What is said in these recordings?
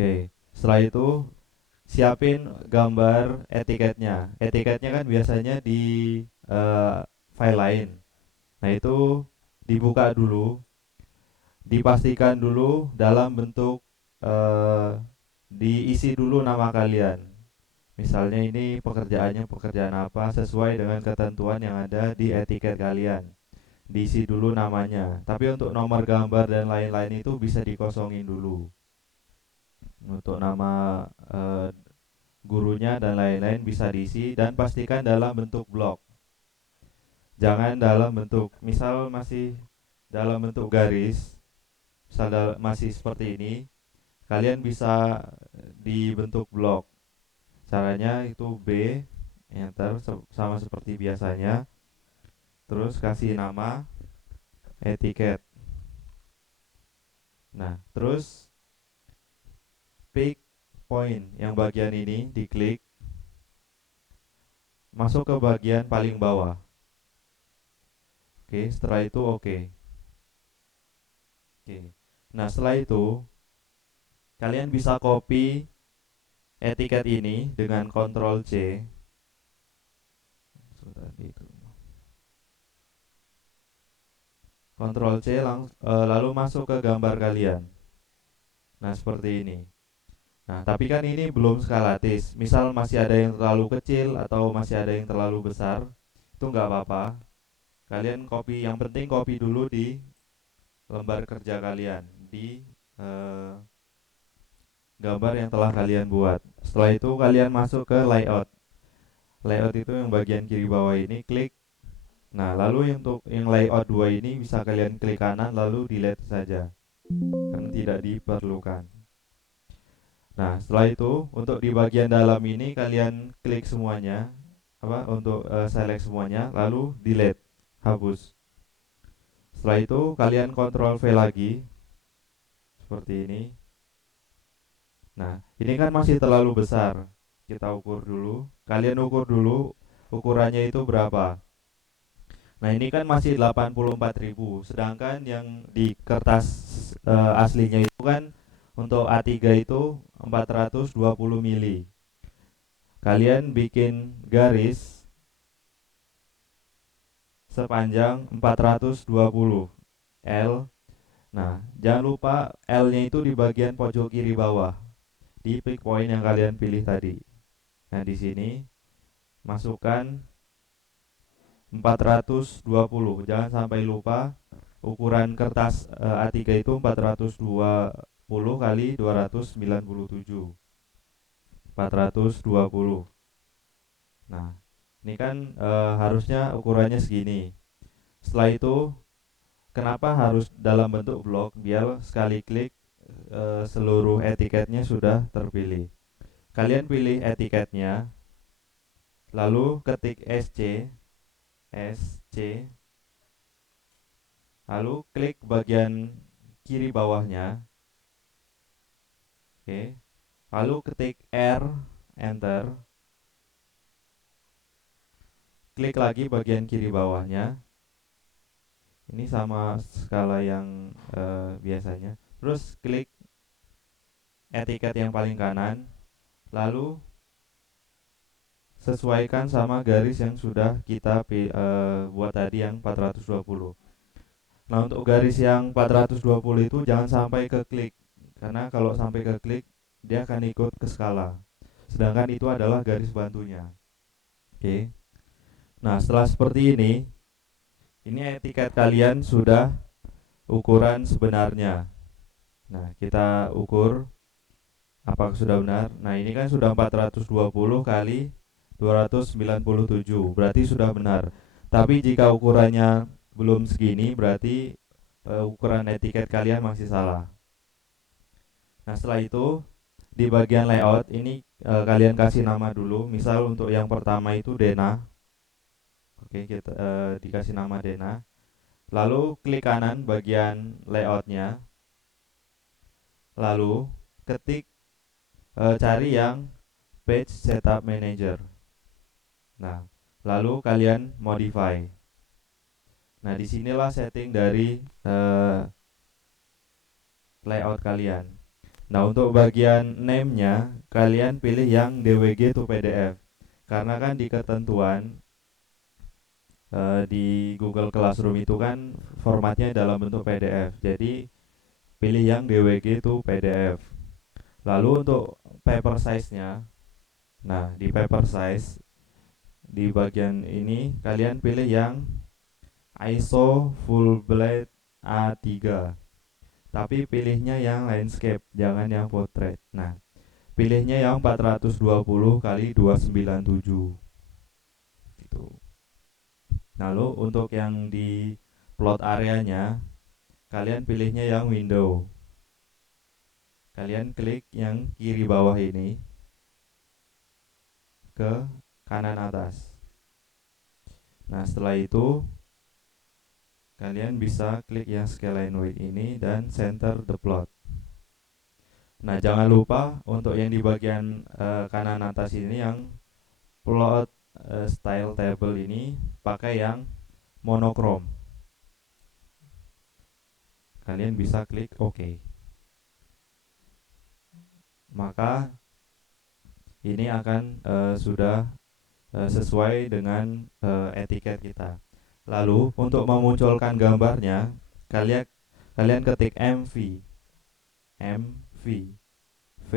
Oke, setelah itu siapin gambar etiketnya. Etiketnya kan biasanya di eh, file lain. Nah, itu dibuka dulu, dipastikan dulu dalam bentuk eh, diisi dulu nama kalian. Misalnya ini pekerjaannya pekerjaan apa sesuai dengan ketentuan yang ada di etiket kalian. Diisi dulu namanya. Tapi untuk nomor gambar dan lain-lain itu bisa dikosongin dulu. Untuk nama gurunya dan lain-lain bisa diisi dan pastikan dalam bentuk blok. Jangan dalam bentuk, misal masih dalam bentuk garis, misal masih seperti ini, kalian bisa dibentuk blok. Caranya itu B, enter sama seperti biasanya. Terus kasih nama etiket. Nah, terus pick point yang bagian ini diklik, masuk ke bagian paling bawah. Oke, setelah itu oke. Oke. Nah, setelah itu kalian bisa copy etiket ini dengan Ctrl C. Ctrl C lalu masuk ke gambar kalian. Nah, seperti ini. Nah, tapi kan ini belum skalatis. Misal masih ada yang terlalu kecil atau masih ada yang terlalu besar, itu nggak apa-apa. Kalian copy, yang penting copy dulu di lembar kerja kalian, di eh, gambar yang telah kalian buat. Setelah itu kalian masuk ke layout. Layout itu yang bagian kiri bawah ini, klik. Nah, lalu untuk yang layout 2 ini bisa kalian klik kanan lalu delete saja, karena tidak diperlukan. Nah, setelah itu untuk di bagian dalam ini kalian klik semuanya, untuk select semuanya, lalu delete, hapus. Setelah itu kalian Ctrl V lagi, seperti ini. Nah, ini kan masih terlalu besar. Kita ukur dulu. Kalian ukur dulu ukurannya itu berapa. Nah, ini kan masih 84.000, sedangkan yang di kertas aslinya itu kan untuk A3 itu 420 mili. Kalian bikin garis sepanjang 420 L. Nah, jangan lupa L-nya itu di bagian pojok kiri bawah, di pick point yang kalian pilih tadi. Nah, di sini masukkan 420. Jangan sampai lupa ukuran kertas A3 itu 420 kali 297. 420. Nah, ini kan harusnya ukurannya segini. Setelah itu, kenapa harus dalam bentuk blok? Biar sekali klik seluruh etiketnya sudah terpilih. Kalian pilih etiketnya, lalu ketik SC, lalu klik bagian kiri bawahnya. Oke. Lalu ketik R, enter. Klik lagi bagian kiri bawahnya. Ini sama skala yang biasanya. Terus klik etiket yang paling kanan. Lalu sesuaikan sama garis yang sudah kita buat tadi yang 420. Nah, untuk garis yang 420 itu jangan sampai ke klik. Karena kalau sampai ke klik, dia akan ikut ke skala. Sedangkan itu adalah garis bantunya. Oke. Nah, setelah seperti ini etiket kalian sudah ukuran sebenarnya. Nah, kita ukur apakah sudah benar. Nah, ini kan sudah 420 kali 297, berarti sudah benar. Tapi jika ukurannya belum segini, berarti ukuran etiket kalian masih salah. Nah, setelah itu di bagian layout ini kalian kasih nama dulu. Misal untuk yang pertama itu Dena. Oke, kita dikasih nama Dena. Lalu klik kanan bagian layoutnya. Lalu ketik cari yang Page Setup Manager. Nah, lalu kalian modify. Nah, disinilah setting dari layout kalian. Nah, untuk bagian name-nya, kalian pilih yang DWG to PDF. Karena kan di ketentuan di Google Classroom itu kan formatnya dalam bentuk PDF. Jadi, pilih yang DWG to PDF. Lalu untuk paper size-nya, nah di paper size di bagian ini kalian pilih yang ISO full blade A3. Tapi pilihnya yang landscape, jangan yang portrait. Nah, pilihnya yang 420 kali 297 gitu. Lalu untuk yang di plot areanya, kalian pilihnya yang window. Kalian klik yang kiri bawah ini ke kanan atas. Nah, setelah itu kalian bisa klik yang scale and weight ini dan center the plot. Nah, jangan lupa untuk yang di bagian kanan atas ini yang plot style table ini pakai yang monokrom. Kalian bisa klik OK. Maka ini akan sudah sesuai dengan etiket kita. Lalu untuk memunculkan gambarnya, kalian kalian ketik MV, V,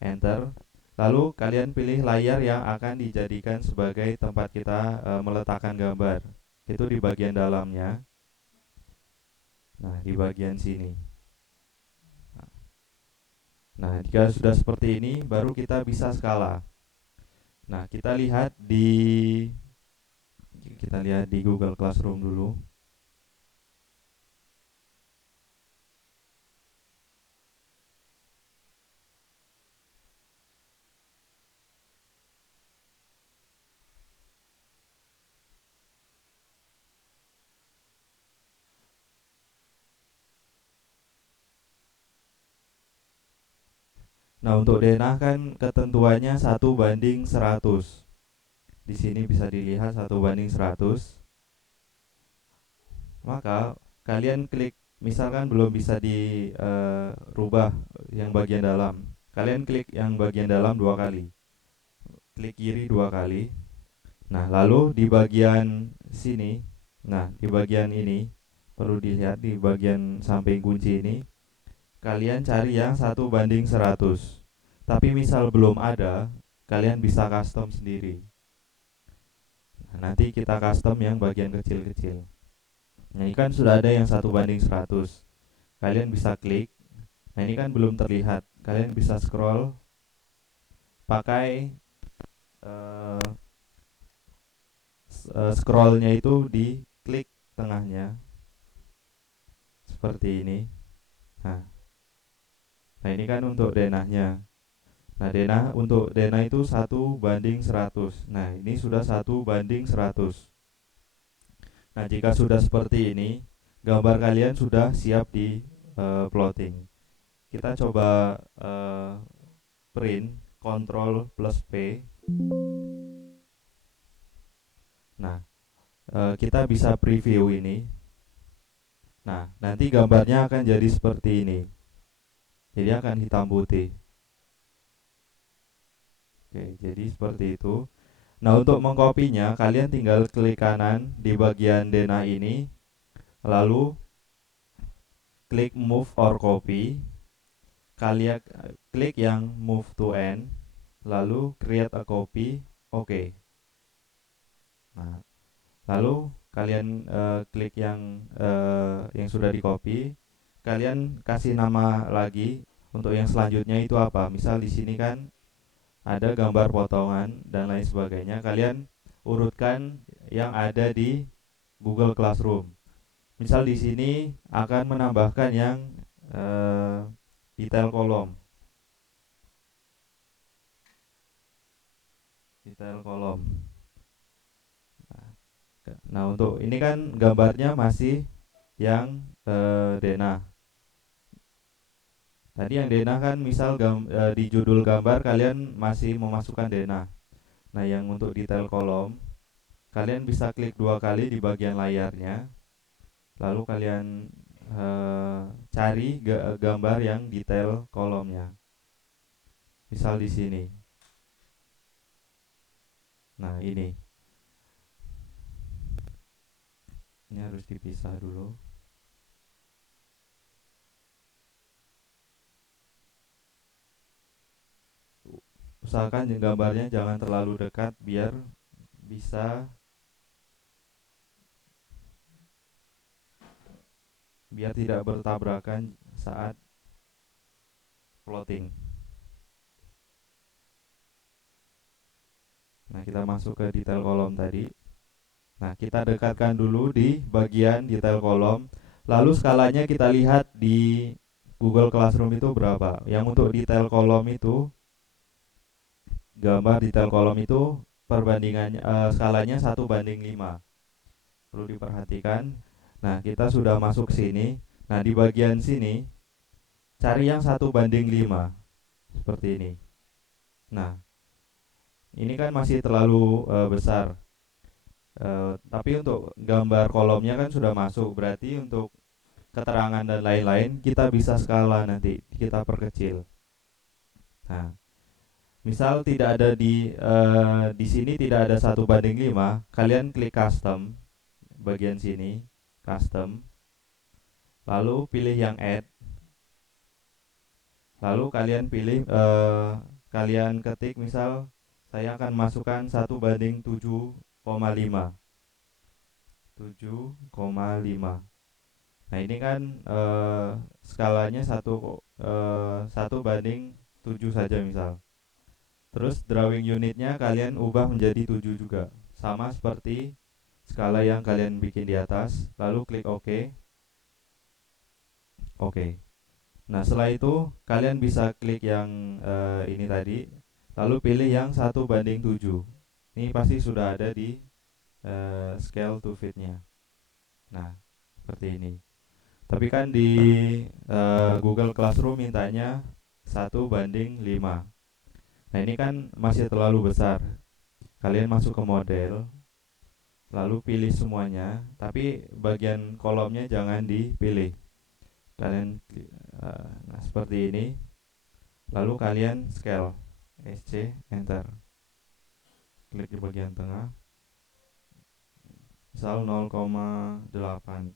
enter. Lalu kalian pilih layar yang akan dijadikan sebagai tempat kita meletakkan gambar. Itu di bagian dalamnya. Nah, di bagian sini. Nah, jika sudah seperti ini, baru kita bisa skala. Nah, kita lihat di Google Classroom dulu. Nah, untuk denah kan ketentuannya 1:100. Di sini bisa dilihat 1:100. Maka kalian klik, misalkan belum bisa dirubah yang bagian dalam. Kalian klik yang bagian dalam 2 kali. Klik kiri 2 kali. Nah, lalu di bagian sini, nah di bagian ini perlu dilihat di bagian samping kunci ini, kalian cari yang 1:100. Tapi misal belum ada, kalian bisa custom sendiri. Nah, nanti kita custom yang bagian kecil-kecil. Nah, ini kan sudah ada yang 1:100. Kalian bisa klik. Nah, ini kan belum terlihat. Kalian bisa scroll pakai uh, scrollnya itu di klik tengahnya seperti ini. Nah, nah ini kan untuk denahnya. Nah, untuk denah itu 1:100. Nah, ini sudah 1:100. Nah, jika sudah seperti ini, gambar kalian sudah siap di plotting. Kita coba print, Ctrl plus P. Nah, kita bisa preview ini. Nah, nanti gambarnya akan jadi seperti ini. Jadi akan hitam putih. Oke, jadi seperti itu. Nah, untuk mengkopinya, kalian tinggal klik kanan di bagian denah ini, lalu klik move or copy. Kalian klik yang move to end, lalu create a copy. Oke. Nah, lalu kalian klik yang sudah di copy. Kalian kasih nama lagi untuk yang selanjutnya itu apa. Misal di sini kan ada gambar potongan dan lain sebagainya. Kalian urutkan yang ada di Google Classroom. Misal di sini akan menambahkan yang detail kolom. Detail kolom. Nah, untuk ini kan gambarnya masih yang denah. Tadi yang denah kan misal di judul gambar kalian masih memasukkan denah. Nah, yang untuk detail kolom, kalian bisa klik 2 kali di bagian layarnya. Lalu kalian cari gambar yang detail kolomnya. Misal di sini. Nah, ini harus dipisah dulu. Usahakan gambarnya jangan terlalu dekat biar bisa tidak bertabrakan saat plotting. Nah, kita masuk ke detail kolom tadi. Nah, kita dekatkan dulu di bagian detail kolom. Lalu skalanya kita lihat di Google Classroom itu berapa. Yang untuk detail kolom itu, gambar detail kolom itu perbandingannya skalanya 1:5. Perlu diperhatikan. Nah, kita sudah masuk sini. Nah, di bagian sini cari yang 1:5 seperti ini. Nah, ini kan masih terlalu besar. Tapi untuk gambar kolomnya kan sudah masuk. Berarti untuk keterangan dan lain-lain kita bisa skala, nanti kita perkecil. Nah, misal tidak ada di sini tidak ada 1:5, kalian klik custom bagian sini, custom, lalu pilih yang add, lalu kalian pilih kalian ketik misal saya akan masukkan 1:7,5. 7,5. Nah, ini kan skalanya 1:7 saja misal. Terus drawing unitnya kalian ubah menjadi 7 juga. Sama seperti skala yang kalian bikin di atas. Lalu klik OK. Oke. Nah, setelah itu kalian bisa klik yang ini tadi. Lalu pilih yang 1:7. Ini pasti sudah ada di scale to fit-nya. Nah, seperti ini. Tapi kan di Google Classroom mintanya 1:5. Nah, ini kan masih terlalu besar. Kalian masuk ke model, lalu pilih semuanya, tapi bagian kolomnya jangan dipilih. Kalian nah seperti ini. Lalu kalian scale, SC, enter. Klik di bagian tengah. Misal 0,8.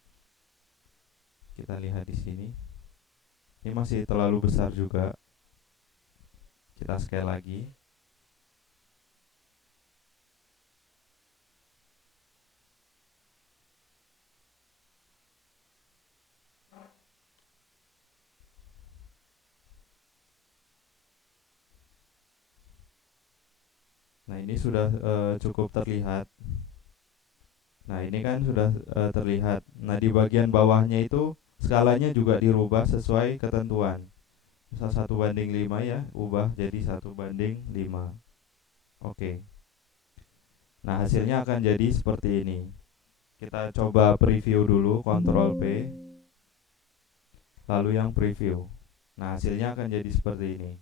Kita lihat di sini. Ini masih terlalu besar juga. Kita scale lagi. Nah, ini sudah cukup terlihat. Nah, ini kan sudah terlihat. Nah, di bagian bawahnya itu skalanya juga dirubah sesuai ketentuan. Misal 1:5 ya, ubah jadi 1:5. Oke. Nah, hasilnya akan jadi seperti ini. Kita coba preview dulu, Ctrl P. Lalu yang preview. Nah, hasilnya akan jadi seperti ini.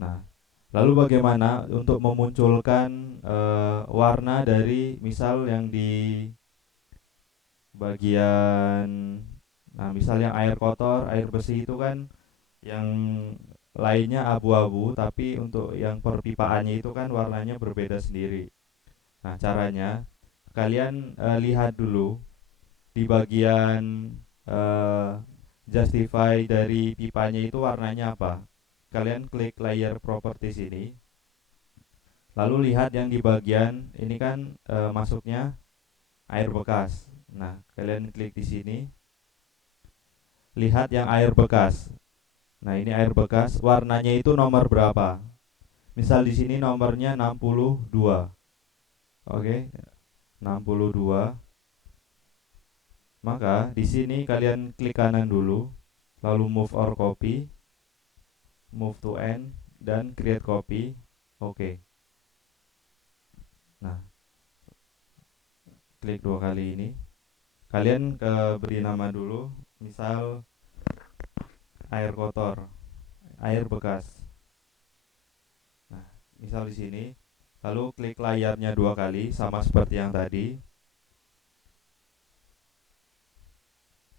Nah, lalu bagaimana untuk memunculkan warna dari misal yang di bagian, nah misal yang air kotor, air bersih itu kan yang lainnya abu-abu, tapi untuk yang perpipaannya itu kan warnanya berbeda sendiri. Nah, caranya kalian lihat dulu di bagian eh, justify dari pipanya itu warnanya apa. Kalian klik layer properties ini, lalu lihat yang di bagian ini kan masuknya air bekas. Nah, kalian klik di sini, lihat yang air bekas. Nah, ini air bekas, warnanya itu nomor berapa? Misal di sini nomornya 62. Oke, 62. Maka di sini kalian klik kanan dulu, lalu move or copy, move to end, dan create copy. Oke. Nah, klik 2 kali ini. Kalian beri nama dulu, misal air kotor, air bekas. Nah, misal di sini, lalu klik layarnya 2 kali, sama seperti yang tadi.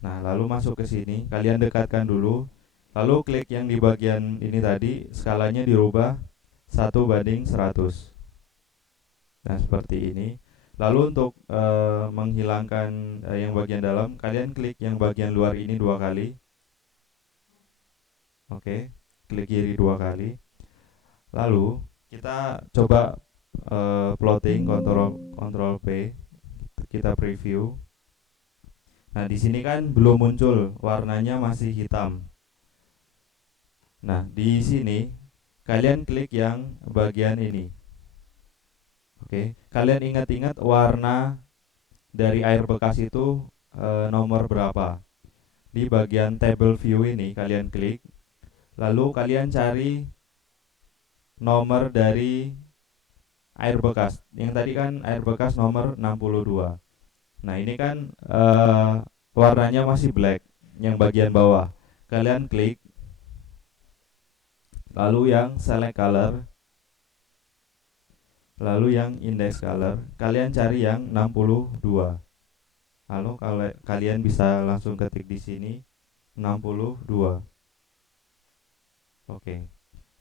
Nah, lalu masuk ke sini, kalian dekatkan dulu. Lalu klik yang di bagian ini tadi, skalanya dirubah 1:100. Nah, seperti ini. Lalu untuk menghilangkan yang bagian dalam, kalian klik yang bagian luar ini 2 kali. Oke, klik kiri 2 kali. Lalu kita coba plotting, Ctrl P, kita preview. Nah, di sini kan belum muncul, warnanya masih hitam. Nah, di sini kalian klik yang bagian ini. Oke, kalian ingat-ingat warna dari air bekas itu nomor berapa. Di bagian table view ini kalian klik, lalu kalian cari nomor dari air bekas. Yang tadi kan air bekas nomor 62. Nah, ini kan warnanya masih black yang bagian bawah. Kalian klik, lalu yang select color, lalu yang index color. Kalian cari yang 62. Lalu kalau kalian bisa langsung ketik di sini 62. Oke.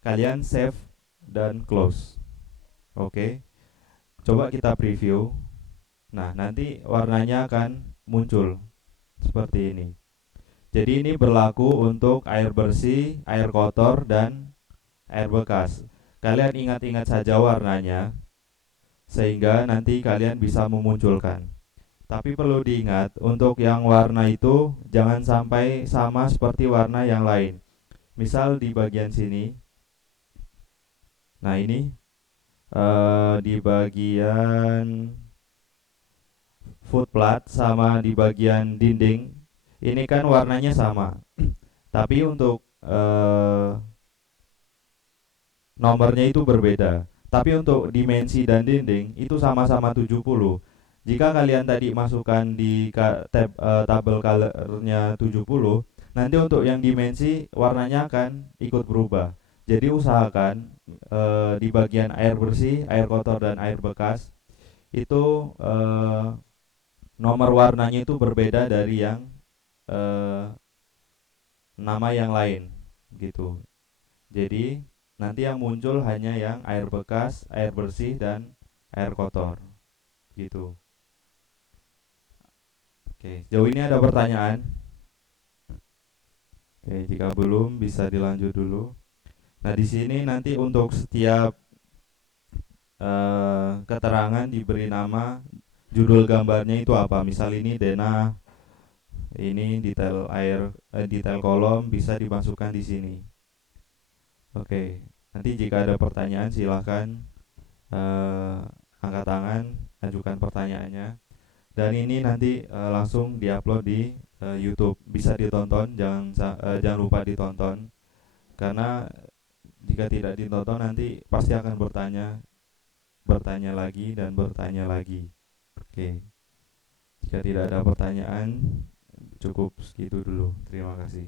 Kalian save dan close. Oke. Coba kita preview. Nah, nanti warnanya akan muncul seperti ini. Jadi ini berlaku untuk air bersih, air kotor, dan air bekas. Kalian ingat-ingat saja warnanya sehingga nanti kalian bisa memunculkan. Tapi perlu diingat, untuk yang warna itu jangan sampai sama seperti warna yang lain. Misal di bagian sini. Nah, ini di bagian footplat sama di bagian dinding ini kan warnanya sama. Tapi untuk nomornya itu berbeda. Tapi untuk dimensi dan dinding itu sama-sama 70. Jika kalian tadi masukkan di tabel colornya 70, nanti untuk yang dimensi warnanya akan ikut berubah. Jadi usahakan di bagian air bersih, air kotor, dan air bekas itu nomor warnanya itu berbeda dari yang nama yang lain gitu. Jadi nanti yang muncul hanya yang air bekas, air bersih, dan air kotor gitu. Oke, jauh ini ada pertanyaan? Oke, jika belum bisa dilanjut dulu. Nah, di sini nanti untuk setiap keterangan diberi nama, judul gambarnya itu apa. Misal ini denah, ini detail air, detail kolom bisa dimasukkan di sini. Oke, nanti jika ada pertanyaan silahkan angkat tangan, ajukan pertanyaannya. Dan ini nanti langsung diupload di YouTube. Bisa ditonton, jangan lupa ditonton. Karena jika tidak ditonton nanti pasti akan bertanya lagi dan bertanya lagi. Oke. Jika tidak ada pertanyaan, cukup segitu dulu. Terima kasih.